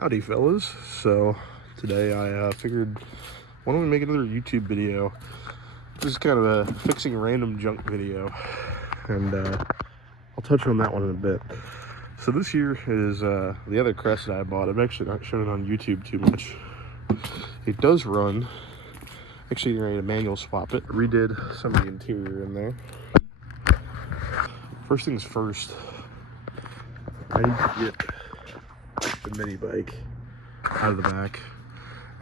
Howdy fellas. So today I figured, why don't we make another YouTube video? This is kind of a fixing random junk video, and I'll touch on that one in a bit. So this here is the other Crest that I bought. I've actually not shown it on YouTube too much. It does run. Actually, you're ready to manual swap it. Redid some of the interior in there. First things first, I need to get the mini bike out of the back,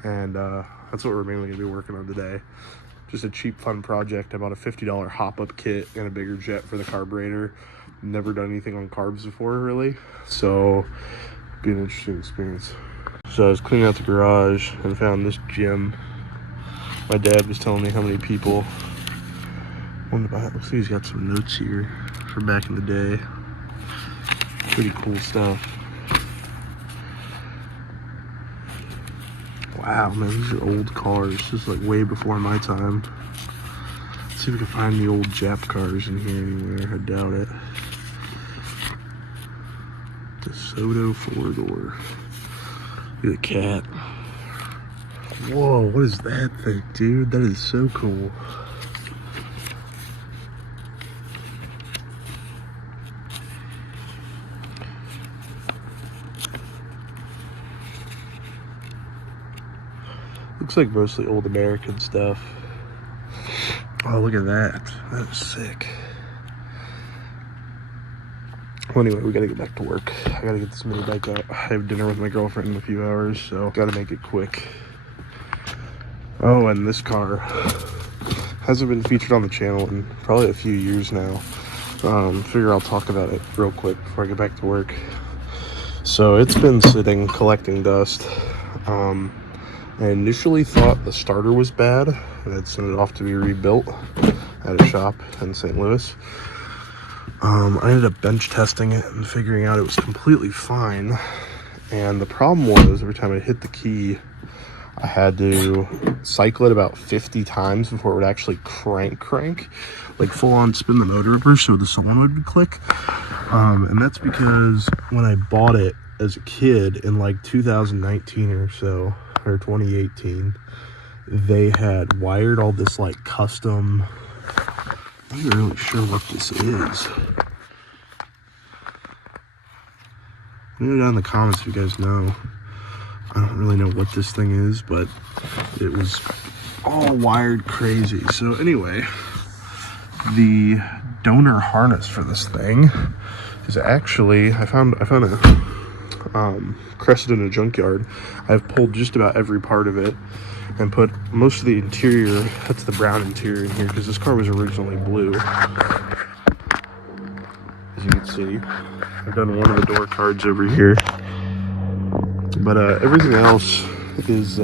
and that's what we're mainly going to be working on today. Just a cheap fun project. I bought a $50 hop-up kit and a bigger jet for the carburetor. Never done anything on carbs before really, so it'll be an interesting experience. So I was cleaning out the garage and found this gym. My dad was telling me how many people wanted to buy it. Looks like he's got some notes here from back in the day. Pretty cool stuff. Wow, man, these are old cars. This is like way before my time. Let's see if we can find the old Jap cars in here anywhere. I doubt it. DeSoto 4-door. Look at the cat. Whoa, what is that thing, dude? That is so cool. Looks like mostly old American stuff. Oh, look at that. That is sick. Well, anyway, we gotta get back to work. I gotta get this mini bike out. I have dinner with my girlfriend in a few hours, so gotta make it quick. Oh, and this car hasn't been featured on the channel in probably a few years now. Figure I'll talk about it real quick before I get back to work. So it's been sitting collecting dust. I initially thought the starter was bad and I'd send it off to be rebuilt at a shop in St. Louis. I ended up bench testing it and figuring out it was completely fine. And the problem was every time I hit the key, I had to cycle it about 50 times before it would actually crank, like full on spin the motor over so the solenoid would click. And that's because when I bought it as a kid in like 2019 or so, or 2018, they had wired all this like custom, I'm not really sure what this is. Let me know down in the comments if you guys know. I don't really know what this thing is, but it was all wired crazy. So anyway, the donor harness for this thing is actually, I found a Crested in a junkyard. I've pulled just about every part of it and put most of the interior, that's the brown interior in here, because this car was originally blue. As you can see, I've done one of the door cards over here. But everything else is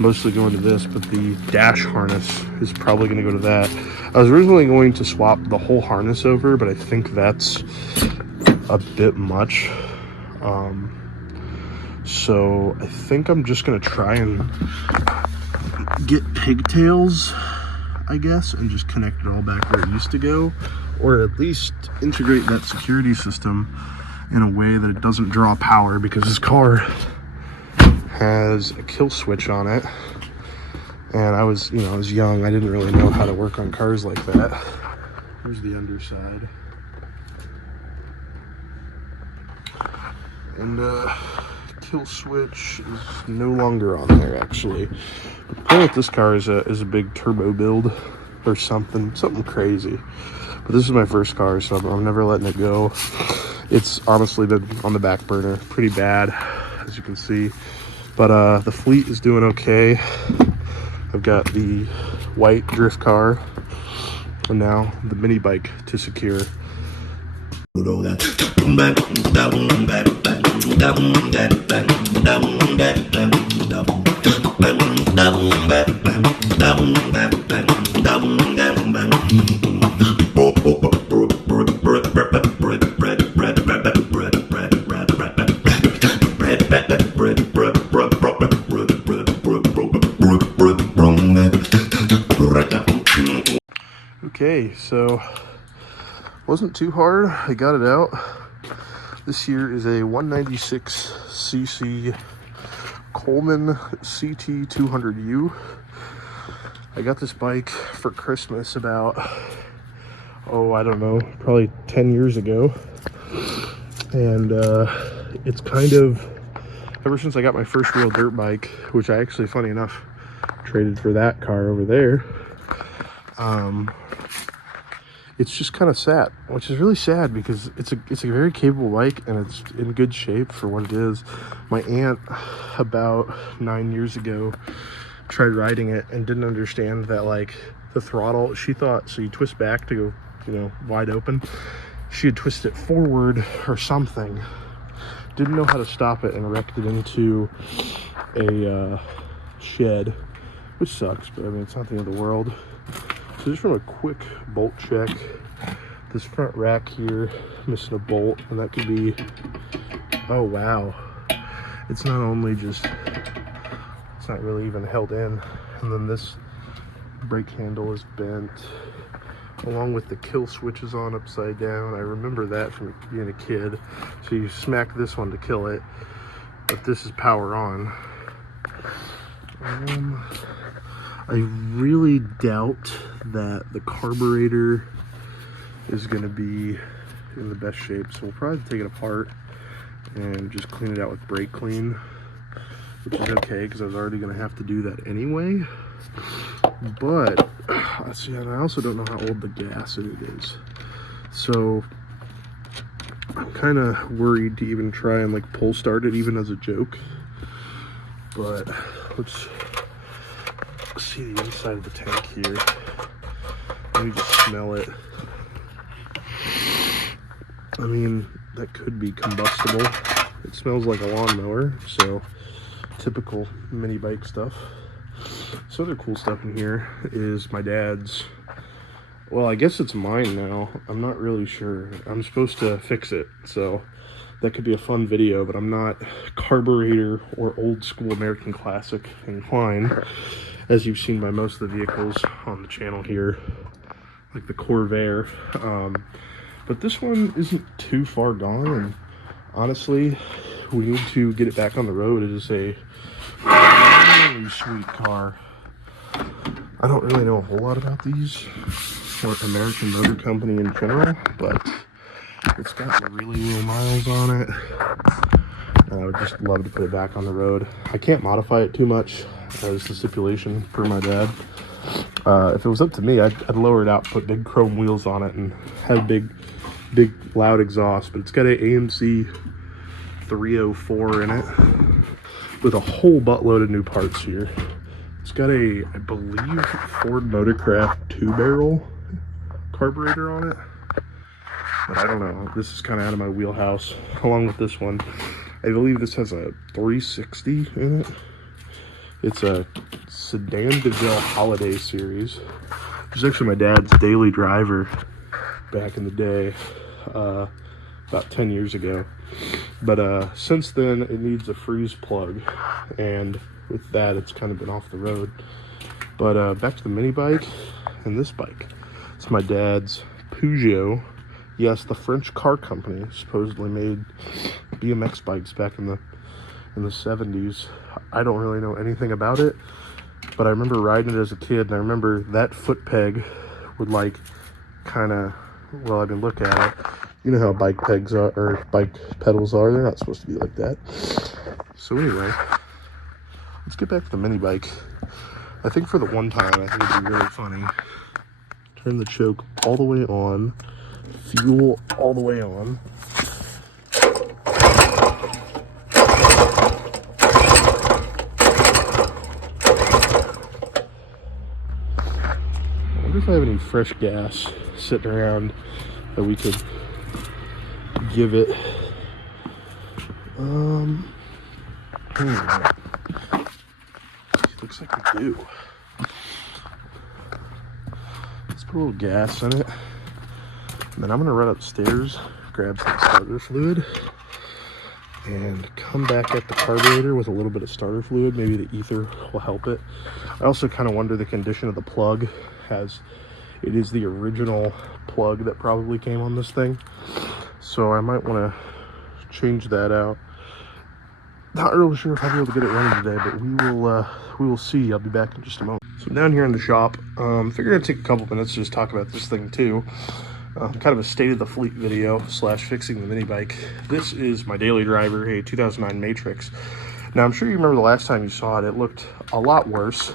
mostly going to this, but the dash harness is probably going to go to that. I was originally going to swap the whole harness over, but I think that's a bit much. So I think I'm just going to try and get pigtails, I guess, and just connect it all back where it used to go, or at least integrate that security system in a way that it doesn't draw power, because this car has a kill switch on it, and I was young, I didn't really know how to work on cars like that. Here's the underside, and kill switch is no longer on there actually. The point with this car is a big turbo build or something crazy, but this is my first car, so I'm never letting it go. It's honestly been on the back burner pretty bad, as you can see, but the fleet is doing okay. I've got the white drift car and now the mini bike to secure. Okay, so wasn't too hard. I got it out. This here is a 196cc Coleman CT 200U. I got this bike for Christmas about, oh, I don't know, probably 10 years ago. And it's kind of, ever since I got my first real dirt bike, which I actually, funny enough, traded for that car over there, it's just kind of sad, which is really sad because it's a very capable bike and it's in good shape for what it is. My aunt, about 9 years ago, tried riding it and didn't understand that, like, the throttle, she thought, so you twist back to go, you know, wide open. She had twisted it forward or something, didn't know how to stop it, and wrecked it into a shed, which sucks, but I mean, it's not the end of the world. So just from a quick bolt check, this front rack here missing a bolt, and that could be, oh wow, it's not only just, it's not really even held in, and then this brake handle is bent, along with the kill switches on upside down. I remember that from being a kid. So you smack this one to kill it, but this is power on. I really doubt that the carburetor is going to be in the best shape, so we'll probably take it apart and just clean it out with brake clean, which is okay because I was already going to have to do that anyway. But see, and I also don't know how old the gas in it is, so I'm kind of worried to even try and like pull start it even as a joke. But let's see the inside of the tank here. Let me just smell it. I mean, that could be combustible. It smells like a lawnmower, so typical mini bike stuff. So other cool stuff in here is my dad's, well, I guess it's mine now. I'm not really sure. I'm supposed to fix it, so that could be a fun video, but I'm not carburetor or old school American classic inclined, as you've seen by most of the vehicles on the channel here, like the Corvair. But this one isn't too far gone, and honestly, we need to get it back on the road. It is a really sweet car. I don't really know a whole lot about these, or American Motor Company in general, but it's got really low miles on it, and I would just love to put it back on the road. I can't modify it too much, as the stipulation per my dad. If it was up to me, I'd lower it out, put big chrome wheels on it, and have big loud exhaust. But it's got a AMC 304 in it with a whole buttload of new parts here. It's got a, I believe, Ford Motorcraft 2-barrel carburetor on it, but I don't know. This is kind of out of my wheelhouse. Along with this one, I believe this has a 360 in it. It's a Sedan DeVille Holiday Series, which is actually my dad's daily driver back in the day, about 10 years ago. But since then, it needs a freeze plug, and with that, it's kind of been off the road. But back to the mini bike and this bike. It's my dad's Peugeot. Yes, the French car company supposedly made BMX bikes back in the 70s. I don't really know anything about it, but I remember riding it as a kid, and I remember that foot peg would like kind of, well, I've been looking at it. You know how bike pegs are, or bike pedals are. They're not supposed to be like that. So anyway, let's get back to the mini bike. I think for the one time, I think it'd be really funny. Turn the choke all the way on, fuel all the way on. I wonder if I have any fresh gas sitting around that we could give it. Looks like we do. Let's put a little gas in it, and then I'm gonna run upstairs, grab some starter fluid, and come back at the carburetor with a little bit of starter fluid. Maybe the ether will help it. I also kind of wonder the condition of the plug, as it is the original plug that probably came on this thing. So I might want to change that out. Not really sure if I'll be able to get it running today, but we will see. I'll be back in just a moment. So down here in the shop, figured I'd take a couple minutes to just talk about this thing too. Kind of a state of the fleet video / fixing the mini bike. This is my daily driver, a 2009 Matrix. Now I'm sure you remember the last time you saw it, it looked a lot worse.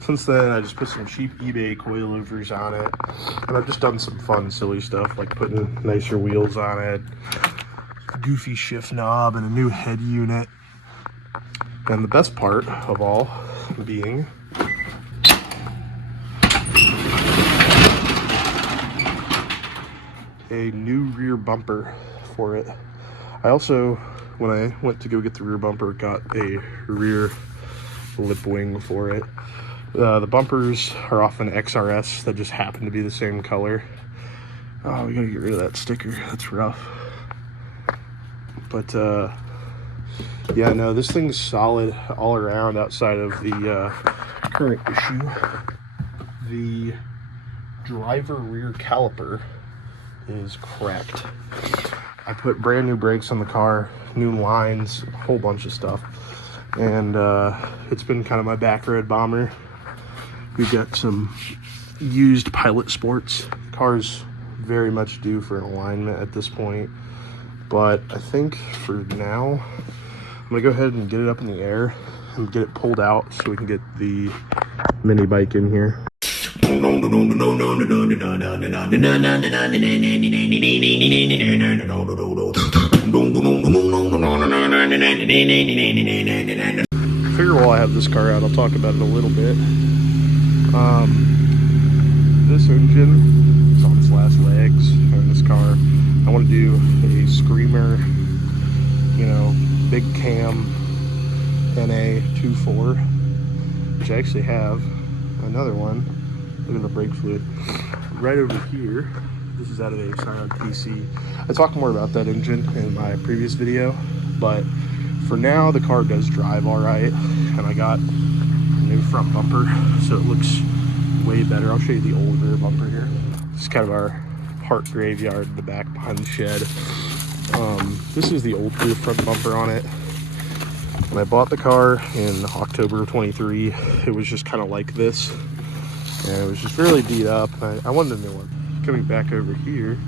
Since then, I just put some cheap eBay coilovers on it, and I've just done some fun, silly stuff like putting nicer wheels on it, goofy shift knob, and a new head unit. And the best part of all being a new rear bumper for it. I also, when I went to go get the rear bumper, got a rear lip wing for it. The bumpers are off an XRS that just happen to be the same color. Oh, we gotta get rid of that sticker. That's rough. But yeah, no, this thing's solid all around outside of the current issue. The driver rear caliper is cracked. I put brand new brakes on the car, new lines, a whole bunch of stuff. And it's been kind of my back road bomber. We've got some used Pilot Sports. The car's very much due for an alignment at this point. But I think for now, I'm gonna go ahead and get it up in the air and get it pulled out so we can get the mini bike in here. I figure while I have this car out, I'll talk about it a little bit. This engine is on its last legs in this car. I want to do a Screamer, you know, big cam NA 2.4, which I actually have another one. Look at the brake fluid right over here. This is out of a Scion PC. I talked more about that engine in my previous video, but for now the car does drive all right, and I got a new front bumper, so it looks way better. I'll show you the old rear bumper here. This is kind of our part graveyard in the back behind the shed. This is the old rear front bumper on it. When I bought the car in October of 23, it was just kind of like this, and it was just really beat up. I wanted a new one. Coming back over here,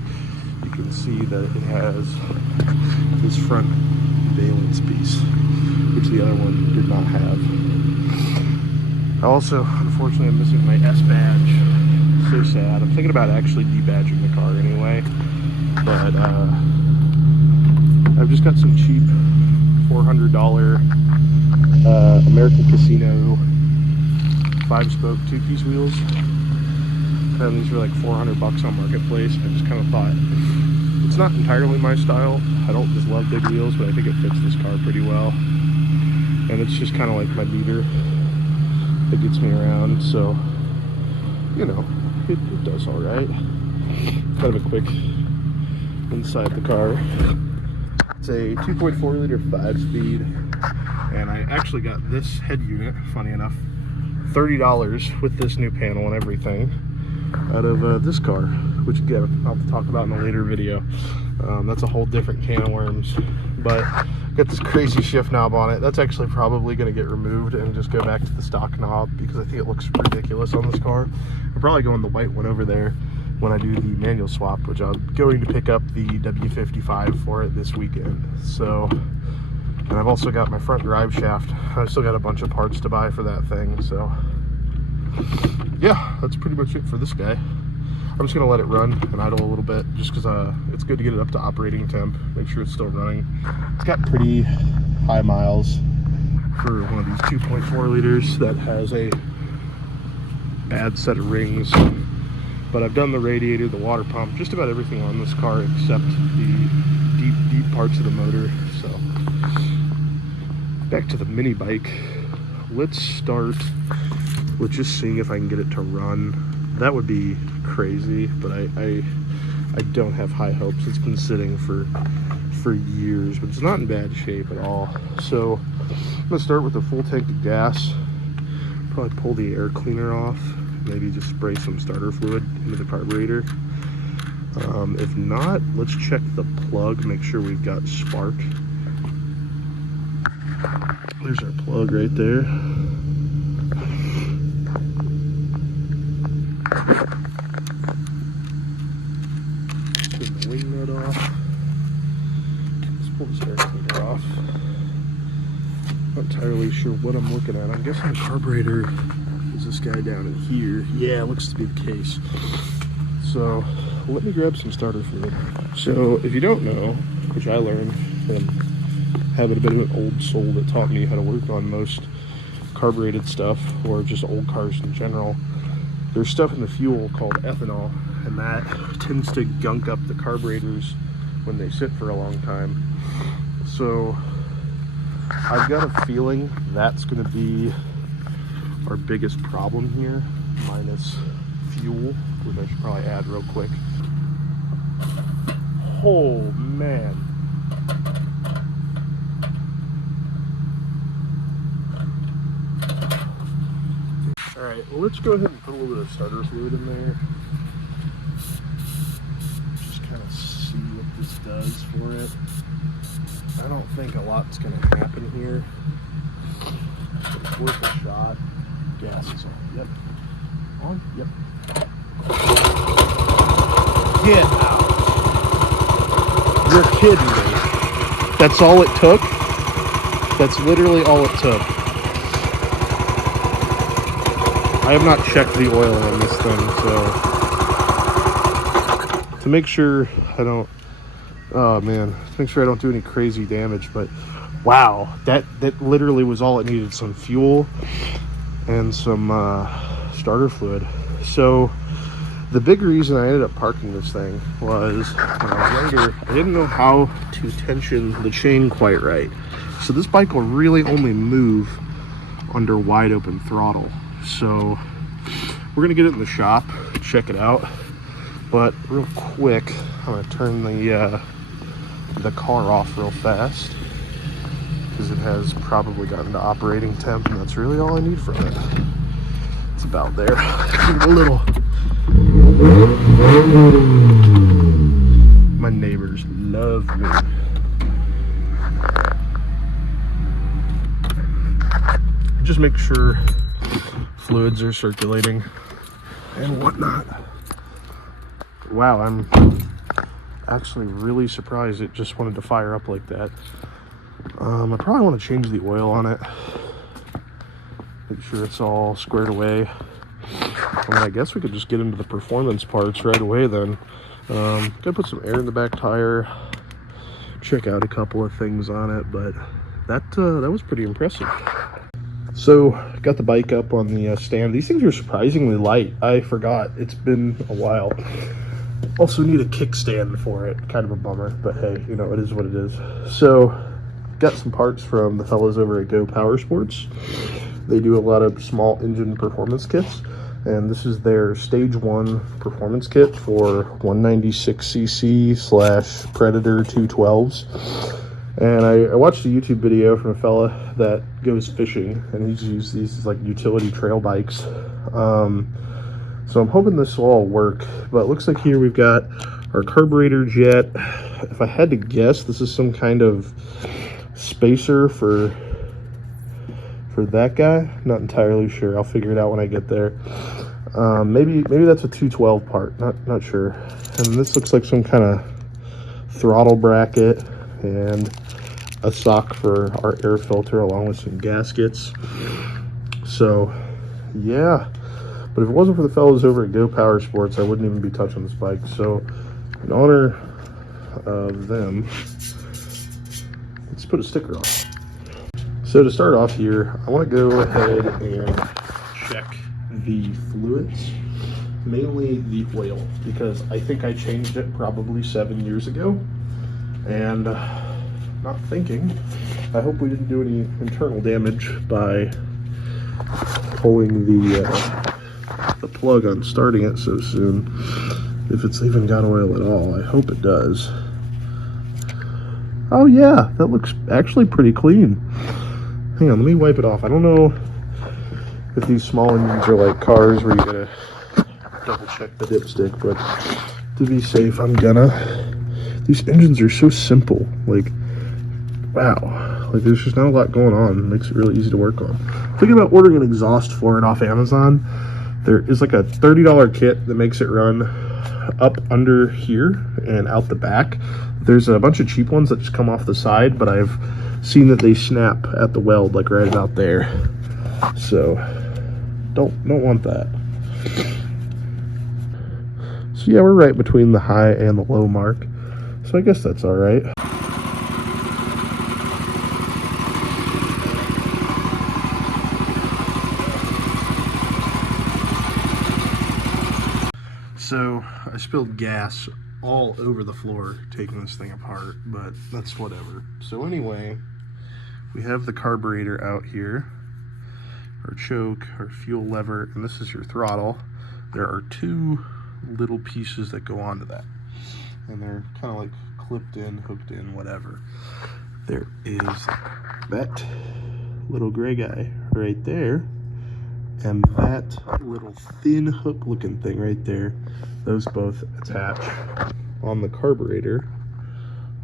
you can see that it has this front valence piece, which the other one did not have. I also, unfortunately, I'm missing my S badge. So sad. I'm thinking about actually debadging the car anyway, but I've just got some cheap $400 American Casino 5-spoke 2-piece wheels. And these were like $400 on Marketplace. I just kind of thought, it's not entirely my style. I don't just love big wheels, but I think it fits this car pretty well. And it's just kind of like my beater that gets me around, so, you know, it does all right. Kind of a quick inside the car. It's a 2.4 liter 5-speed, and I actually got this head unit, funny enough, $30 with this new panel and everything, out of this car, which again I'll talk about in a later video. That's a whole different can of worms, but got this crazy shift knob on it. That's actually probably going to get removed and just go back to the stock knob because I think it looks ridiculous on this car. I'm probably going the white one over there when I do the manual swap, which I'm going to pick up the W55 for it this weekend. So, and I've also got my front drive shaft. I've still got a bunch of parts to buy for that thing, so yeah, that's pretty much it for this guy. I'm just gonna let it run and idle a little bit just because it's good to get it up to operating temp, make sure it's still running. It's got pretty high miles for one of these 2.4 liters that has a bad set of rings. But I've done the radiator, the water pump, just about everything on this car except the deep parts of the motor. So back to the mini bike. Let's start with just seeing if I can get it to run. That would be crazy, but I don't have high hopes. It's been sitting for years, but it's not in bad shape at all. So I'm gonna start with a full tank of gas, probably pull the air cleaner off, maybe just spray some starter fluid into the carburetor. If not, let's check the plug, make sure we've got spark. There's our plug right there. Turn the wing nut off. Let's pull this air cleaner off. Not entirely sure what I'm looking at. I'm guessing the carburetor is this guy down in here. Yeah, it looks to be the case. So let me grab some starter fluid. So if you don't know, which I learned from having a bit of an old soul that taught me how to work on most carbureted stuff, or just old cars in general, there's stuff in the fuel called ethanol, and that tends to gunk up the carburetors when they sit for a long time. So I've got a feeling that's going to be our biggest problem here, minus fuel, which I should probably add real quick. Oh man. Alright, well, let's go ahead and put a little bit of starter fluid in there. Just kind of see what this does for it. I don't think a lot's going to happen here. So it's worth a shot. Gas is on. Yep. On? Yep. Get out. You're kidding me. That's all it took? That's literally all it took. I have not checked the oil on this thing, so to make sure I don't, oh man, to make sure I don't do any crazy damage. But wow, that literally was all it needed, some fuel and some starter fluid. So the big reason I ended up parking this thing was when I was younger, I didn't know how to tension the chain quite right. So this bike will really only move under wide open throttle. So we're gonna get it in the shop, check it out. But real quick, I'm gonna turn the car off real fast, because it has probably gotten to operating temp, and that's really all I need from it. It's about there. Give it a little. My neighbors love me. Just make sure fluids are circulating and whatnot. Wow, I'm actually really surprised it just wanted to fire up like that. I probably want to change the oil on it, make sure it's all squared away. I guess we could just get into the performance parts right away then. Gotta put some air in the back tire, check out a couple of things on it, but that was pretty impressive. So got the bike up on the stand. These things are surprisingly light. I forgot, it's been a while. Also need a kickstand for it, kind of a bummer, but hey, you know, it is what it is. So got some parts from the fellas over at Go Power Sports. They do a lot of small engine performance kits, and this is their stage 1 performance kit for 196cc / Predator 212s. And I watched a YouTube video from a fella that goes fishing, and he's used these as like utility trail bikes. So I'm hoping this will all work, but it looks like here we've got our carburetor jet. If I had to guess, this is some kind of spacer for that guy. Not entirely sure. I'll figure it out when I get there. Maybe that's a 212 part. Not sure. And this looks like some kind of throttle bracket and a sock for our air filter, along with some gaskets. So yeah, but if it wasn't for the fellows over at Go Power Sports, I wouldn't even be touching this bike. So in honor of them, let's put a sticker on. So to start off here, I want to go ahead and check the fluids, mainly the oil, because I think I changed it probably 7 years ago, and not thinking, I hope we didn't do any internal damage by pulling the plug on starting it so soon, if it's even got oil at all. I hope it does. Oh yeah, that looks actually pretty clean. Hang on, let me wipe it off. I don't know if these small engines are like cars where you gotta double check the dipstick, but to be safe, I'm gonna. These engines are so simple. Like, wow. Like, there's just not a lot going on. It makes it really easy to work on. Thinking about ordering an exhaust for it off Amazon. There is like a $30 kit that makes it run up under here and out the back. There's a bunch of cheap ones that just come off the side, but I've seen that they snap at the weld, like right about there. So don't want that. So yeah, we're right between the high and the low mark. So I guess that's all right. So I spilled gas all over the floor taking this thing apart, but that's whatever. So anyway, we have the carburetor out here, our choke, our fuel lever, and this is your throttle. There are two little pieces that go onto that, and they're kind of like clipped in, hooked in, whatever. There is that little gray guy right there, and that little thin hook looking thing right there. Those both attach on the carburetor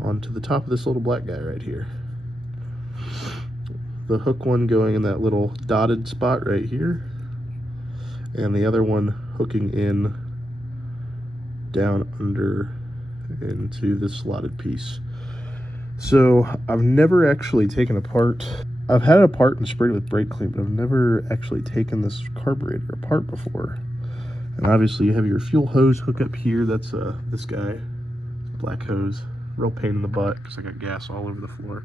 onto the top of this little black guy right here. The hook one going in that little dotted spot right here, and the other one hooking in down under into this slotted piece. So I've never actually taken apart, I've had it apart and sprayed it with brake clean, but I've never actually taken this carburetor apart before. And obviously you have your fuel hose hook up here. That's this guy, black hose, real pain in the butt because I got gas all over the floor.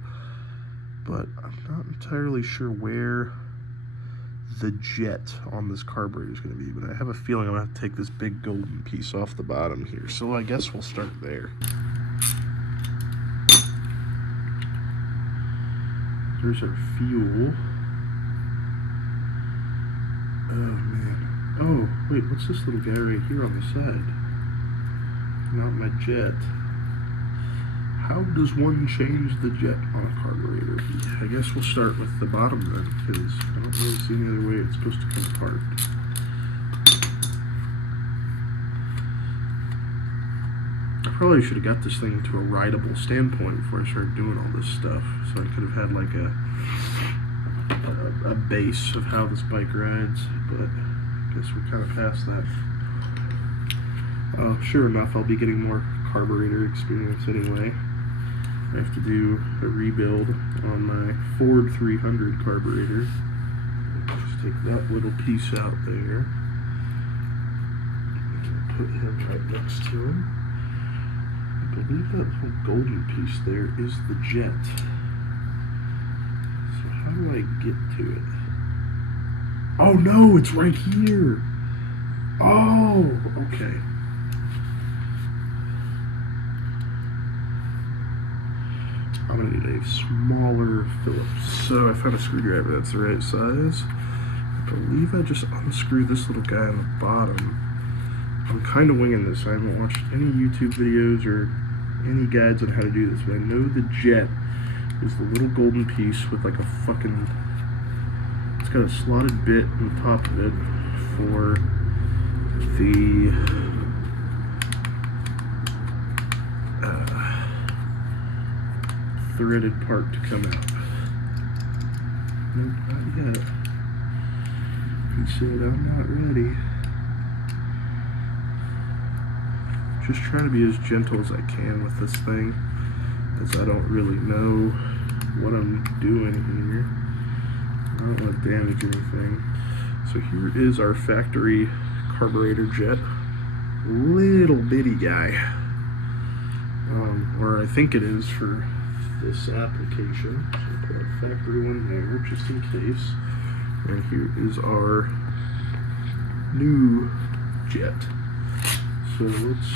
But I'm not entirely sure where the jet on this carburetor is going to be, but I have a feeling I'm going to have to take this big golden piece off the bottom here. So I guess we'll start there. There's our fuel. Oh man. Oh, wait, what's this little guy right here on the side? Not my jet. How does one change the jet on a carburetor? I guess we'll start with the bottom then, because I don't really see any other way it's supposed to come apart. I probably should have got this thing to a rideable standpoint before I started doing all this stuff, so I could have had like a base of how this bike rides, but I guess we're kind of past that. Sure enough, I'll be getting more carburetor experience anyway. I have to do a rebuild on my Ford 300 carburetor. Just take that little piece out there. Put him right next to him. I believe that little golden piece there is the jet. So how do I get to it? Oh no, it's right here. Oh, okay. I'm gonna need a smaller Phillips. So I found a screwdriver that's the right size. I believe I just unscrewed this little guy on the bottom. I'm kind of winging this. I haven't watched any YouTube videos or any guides on how to do this, but I know the jet is the little golden piece with like a fucking, it's got a slotted bit on the top of it for the threaded part to come out. Nope, not yet. He said, I'm not ready. Just trying to be as gentle as I can with this thing, as I don't really know what I'm doing here. I don't want to damage anything. So here is our factory carburetor jet. Little bitty guy. Or I think it is for this application. So put our factory one there just in case. And here is our new jet. So let's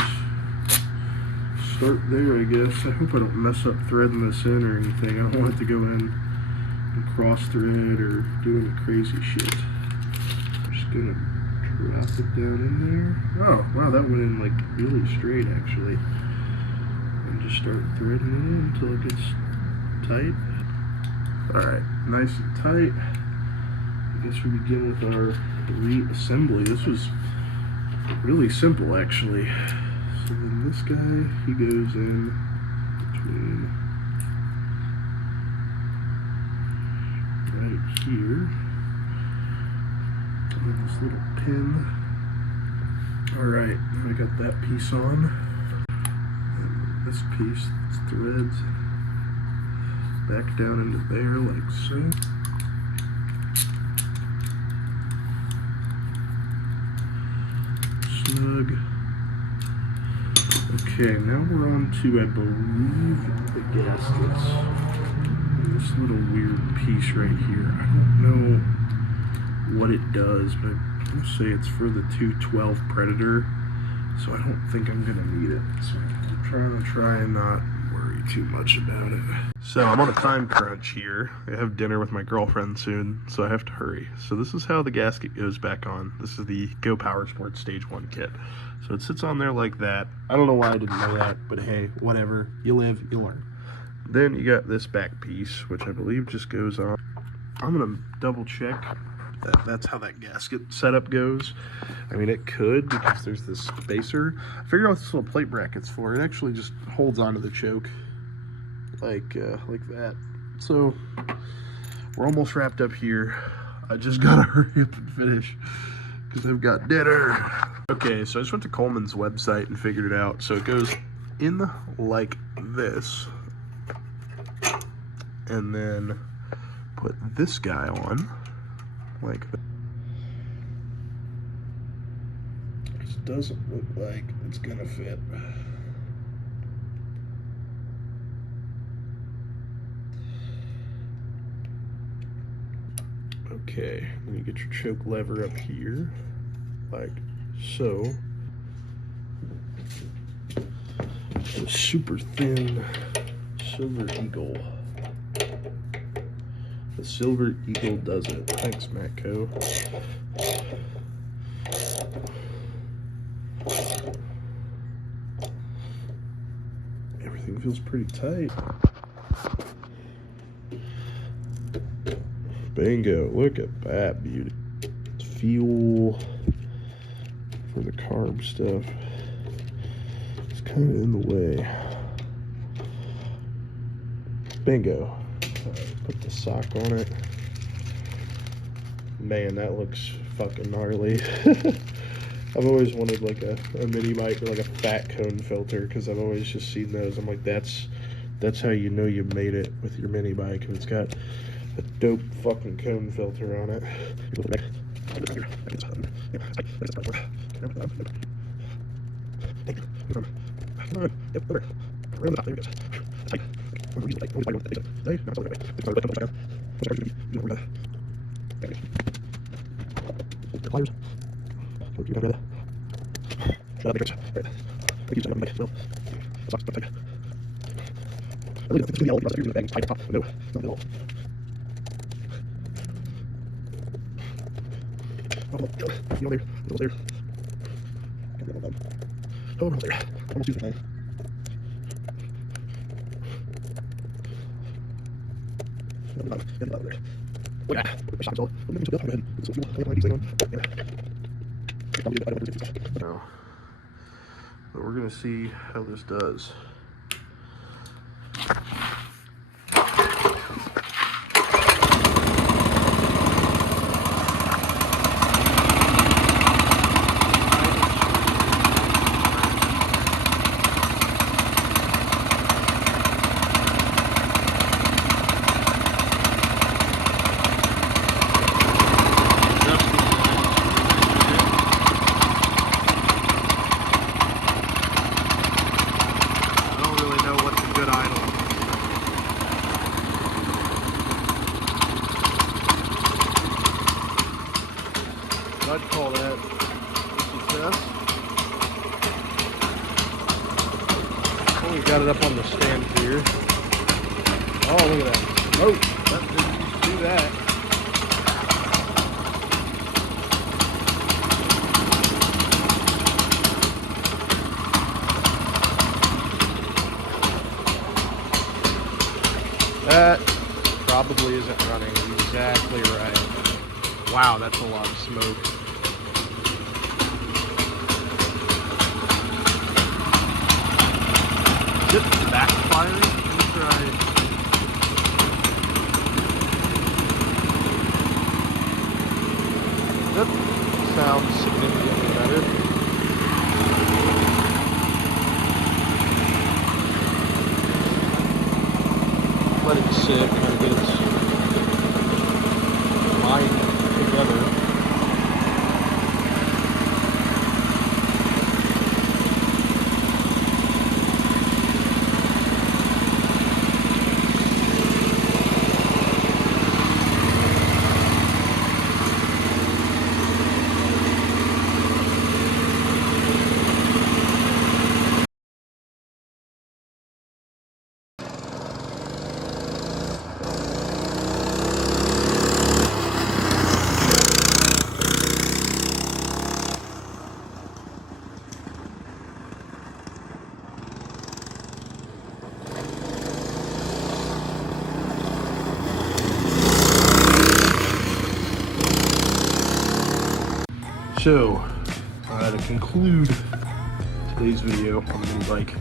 start there, I guess. I hope I don't mess up threading this in or anything. I don't want it to go in and cross thread or do any crazy shit. I'm just gonna drop it down in there. Oh, wow, that went in like really straight actually. And just start threading it in until it gets tight. Alright, nice and tight. I guess we begin with our reassembly. This was really simple actually. So then this guy, he goes in between right here and this little pin. Alright, now we got that piece on. And this piece threads back down into there like so. Snug. Okay, now we're on to, I believe, the gaskets. And this little weird piece right here. I don't know what it does, but I'm going to say it's for the 212 Predator, so I don't think I'm going to need it. So I'm trying to try and not worry too much about it. So I'm on a time crunch here. I have dinner with my girlfriend soon, so I have to hurry. So this is how the gasket goes back on. This is the Go Power Sports Stage 1 kit. So it sits on there like that. I don't know why I didn't know that, but hey, whatever. You live, you learn. Then you got this back piece, which I believe just goes on. I'm gonna double check that that's how that gasket setup goes. I mean, it could, because there's this spacer. I figured out what this little plate bracket's for. It actually just holds onto the choke like that. So we're almost wrapped up here. I just gotta hurry up and finish because I've got dinner. Okay, so I just went to Coleman's website and figured it out. So it goes in like this, and then put this guy on like that. It doesn't look like it's gonna fit. Okay, then you get your choke lever up here, like so. A super thin Silver Eagle. The Silver Eagle does it. Thanks, Matco. Everything feels pretty tight. Bingo, look at that beauty. Fuel for the carb stuff. It's kind of in the way. Bingo. Put the sock on it. Man, that looks fucking gnarly. I've always wanted like a mini bike with like a fat cone filter, because I've always just seen those. I'm like, that's how you know you made it with your mini bike, and it's got a dope fucking cone filter on it. But we're gonna see how this does. I'd call that a success. Oh, we got it up on the stand here. Oh, look at that. Oh, that didn't used to do that. That probably isn't running exactly right. Wow, that's a lot of smoke. it backfiring? Let me try. That sounds significantly better. Let it sit, kind of get its mind together. So, to conclude today's video on the mini bike,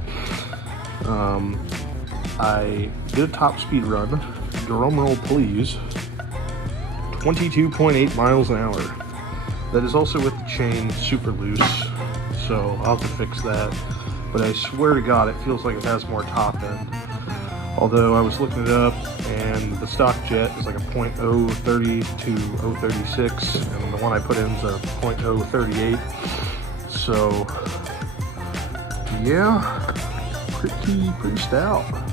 I did a top speed run, drum roll please, 22.8 miles an hour. That is also with the chain super loose, so I'll have to fix that. But I swear to God, it feels like it has more top end. Although I was looking it up, and the stock jet is like a .030 to 036, and the one I put in is a .038. So, yeah, pretty stout.